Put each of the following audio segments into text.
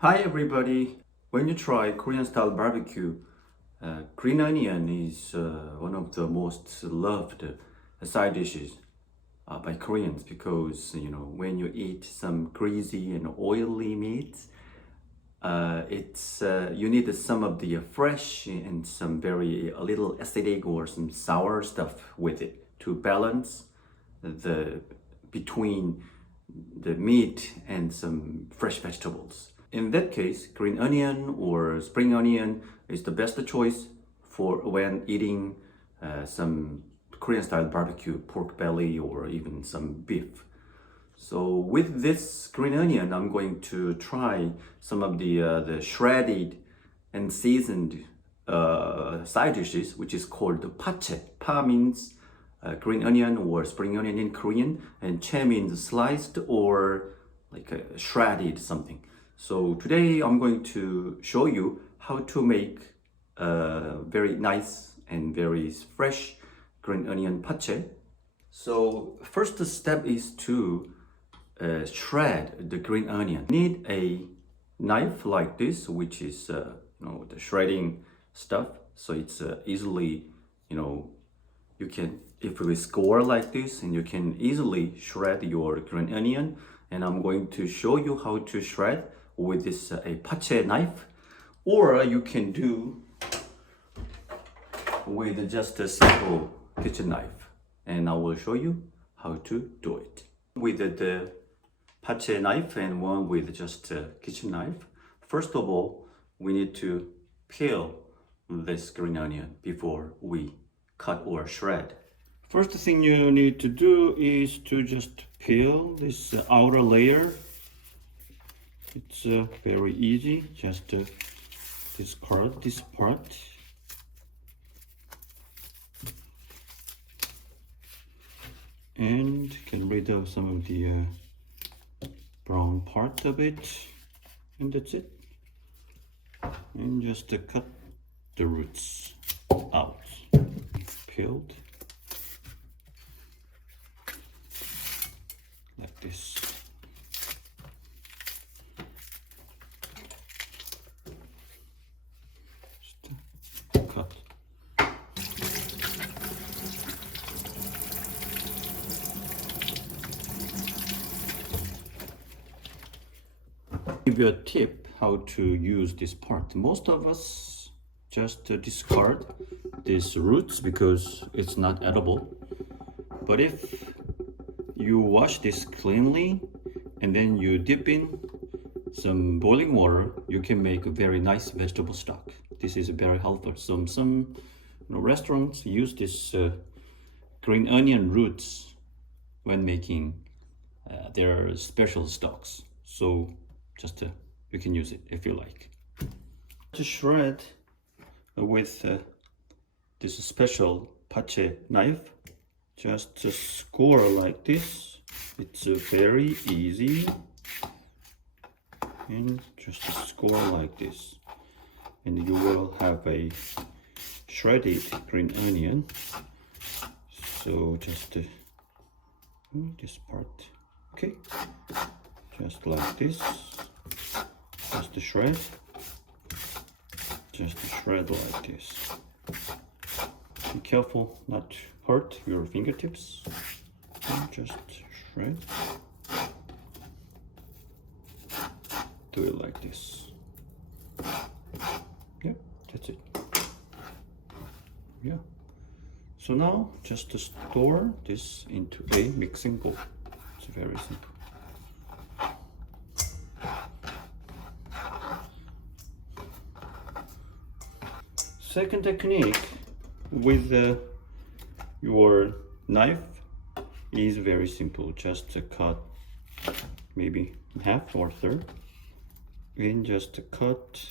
Hi everybody! When you try Korean style barbecue, green onion is one of the most loved side dishes by Koreans because when you eat some greasy and oily meat, it's you need some of the fresh and some very a little acidic or some sour stuff with it to balance the between the meat and some fresh vegetables. In that case, green onion or spring onion is the best choice for when eating some Korean style barbecue, pork belly, or even some beef. So with this green onion, I'm going to try some of the shredded and seasoned side dishes, which is called pachae. Pa means green onion or spring onion in Korean, and che means sliced or like shredded something. So today I'm going to show you how to make very nice and very fresh green onion pachae. So first step is to shred the green onion. You need a knife like this, which is the shredding stuff. So it's easily, you can, if we score like this, and you can easily shred your green onion. And I'm going to show you how to shred with this a pachae knife, or you can do with just a simple kitchen knife. And I will show you how to do it with the pachae knife and one with just a kitchen knife. First of all, we need to peel this green onion before we cut or shred. First thing you need to do is to just peel this outer layer. It's very easy, just discard this part. And get rid of some of the brown part of it, and that's it. And just cut the roots out, peeled like this. Just cut. Give you a tip how to use this part. Most of us just discard these roots because it's not edible. But if you wash this cleanly and then you dip in some boiling water, you can make a very nice vegetable stock. This is very helpful. Some restaurants use this green onion roots when making their special stocks. So just you can use it if you like. To shred with this special pachae knife, just score like this. It's very easy, and just score like this, and you will have a shredded green onion. So just this part, okay, just like this. Just shred like this. Be careful not to hurt your fingertips. And just shred. Do it like this. Yeah, that's it. Yeah. So now just to store this into a mixing bowl. It's very simple. Second technique with your knife is very simple. Just cut maybe half or third, and just cut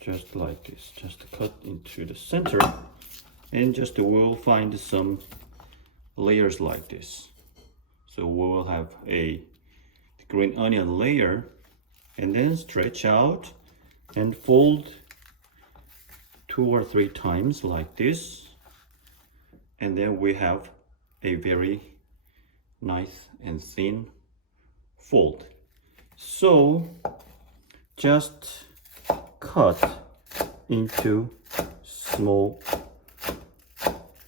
just like this. Just cut into the center, and just we'll find some layers like this. So we will have a green onion layer, and then stretch out and fold 2 or 3 times like this, and then we have a very nice and thin fold. So just cut into small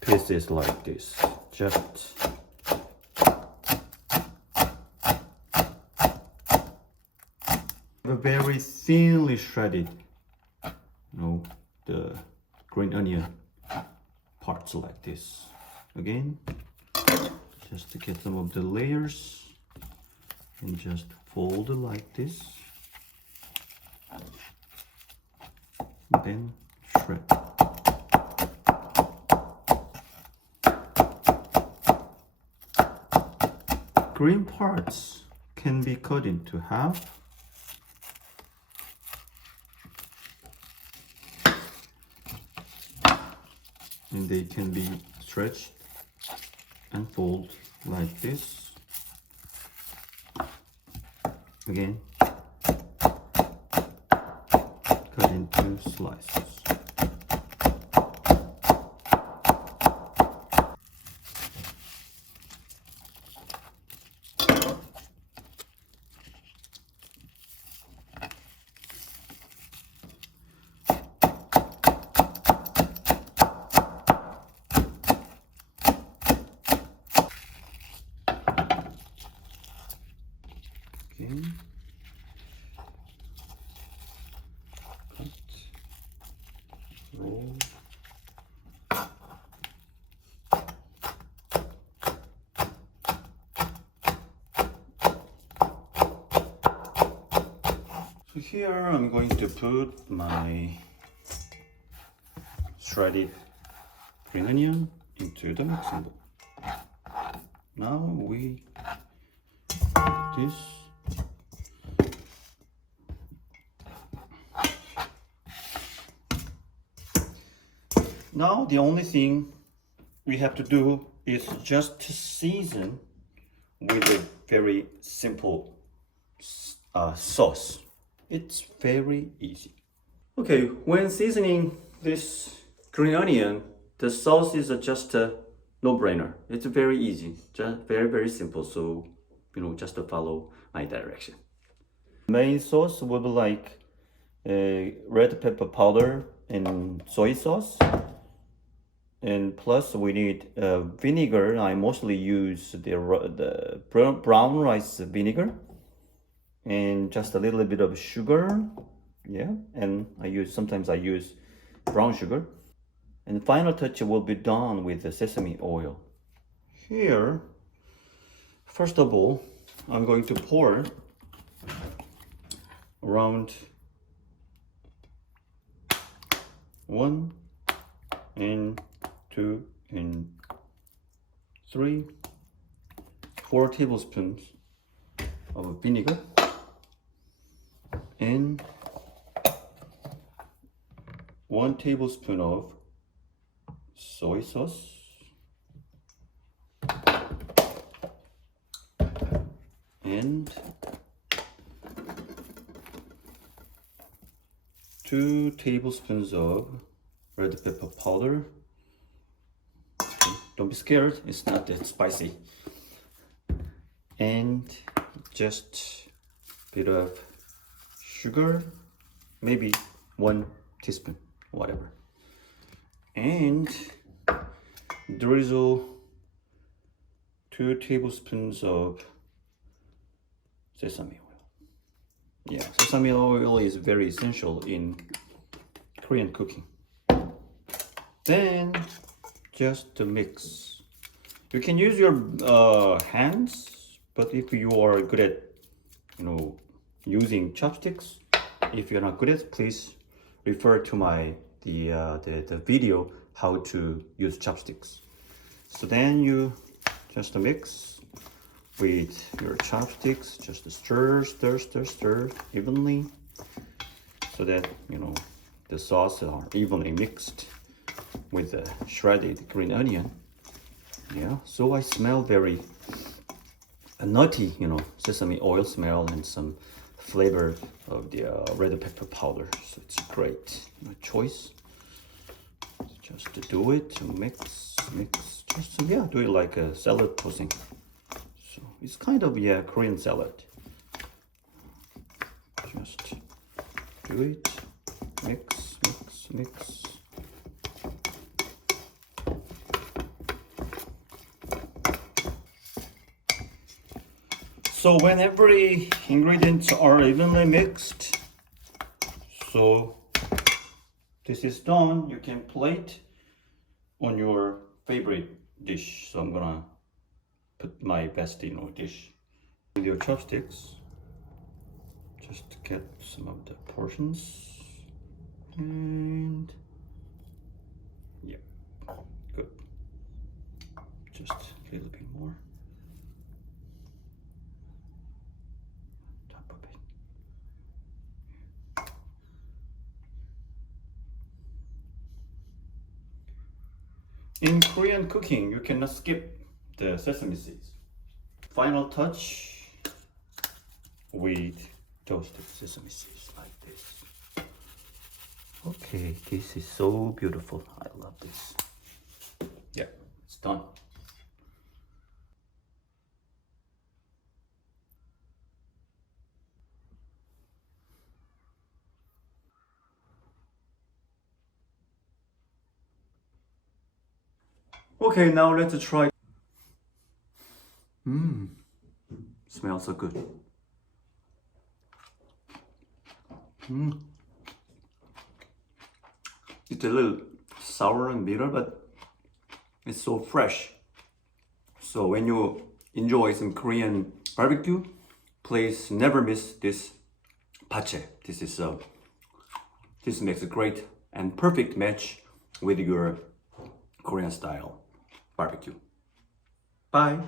pieces like this. Just very thinly shredded, the green onion parts like this. Again, just to get some of the layers and just fold it like this. Then shred. Green parts can be cut into half. And they can be stretched and fold like this. Again, cut into slices. Okay. Cut. Roll. So here I'm going to put my shredded green onion into the mixing bowl. Now we do this. Now the only thing we have to do is just to season with a very simple sauce. It's very easy. Okay, when seasoning this green onion, the sauce is just a no-brainer. It's very easy, just very simple. So, just to follow my direction. Main sauce will be like red pepper powder and soy sauce. And plus we need vinegar. I mostly use the brown rice vinegar and just a little bit of sugar. Yeah, and sometimes I use brown sugar. And the final touch will be done with the sesame oil. Here, first of all, I'm going to pour around 1 and 2 and 3, 4 tablespoons of vinegar and 1 tablespoon of soy sauce and 2 tablespoons of red pepper powder. Don't be scared, it's not that spicy. And just a bit of sugar, maybe 1 teaspoon, whatever. And drizzle 2 tablespoons of sesame oil. Yeah, sesame oil is very essential in Korean cooking. Then just to mix. You can use your hands, but if you are good at, using chopsticks, if you're not good at it, please refer to the video how to use chopsticks. So then you just mix with your chopsticks, just stir evenly, so that the sauce are evenly mixed with the shredded green onion. Yeah, so I smell very nutty, sesame oil smell and some flavor of the red pepper powder. So it's a great choice. Just to do it, to mix, just do it like a salad dressing. So it's kind of Korean salad. Just do it. Mix, mix, mix. So when every ingredients are evenly mixed, so this is done, you can plate on your favorite dish. So I'm gonna put my best in our dish. With your chopsticks, just get some of the portions. And yeah, good. Just a little bit more. Top of it. In Korean cooking, you cannot skip the sesame seeds. Final touch with toasted sesame seeds like this. Okay, this is so beautiful. I love this. Yeah, it's done. Okay, now let's try. Smells so good. It's a little sour and bitter, but it's so fresh. So when you enjoy some Korean barbecue, please never miss this pachae. This makes a great and perfect match with your Korean style barbecue. Bye.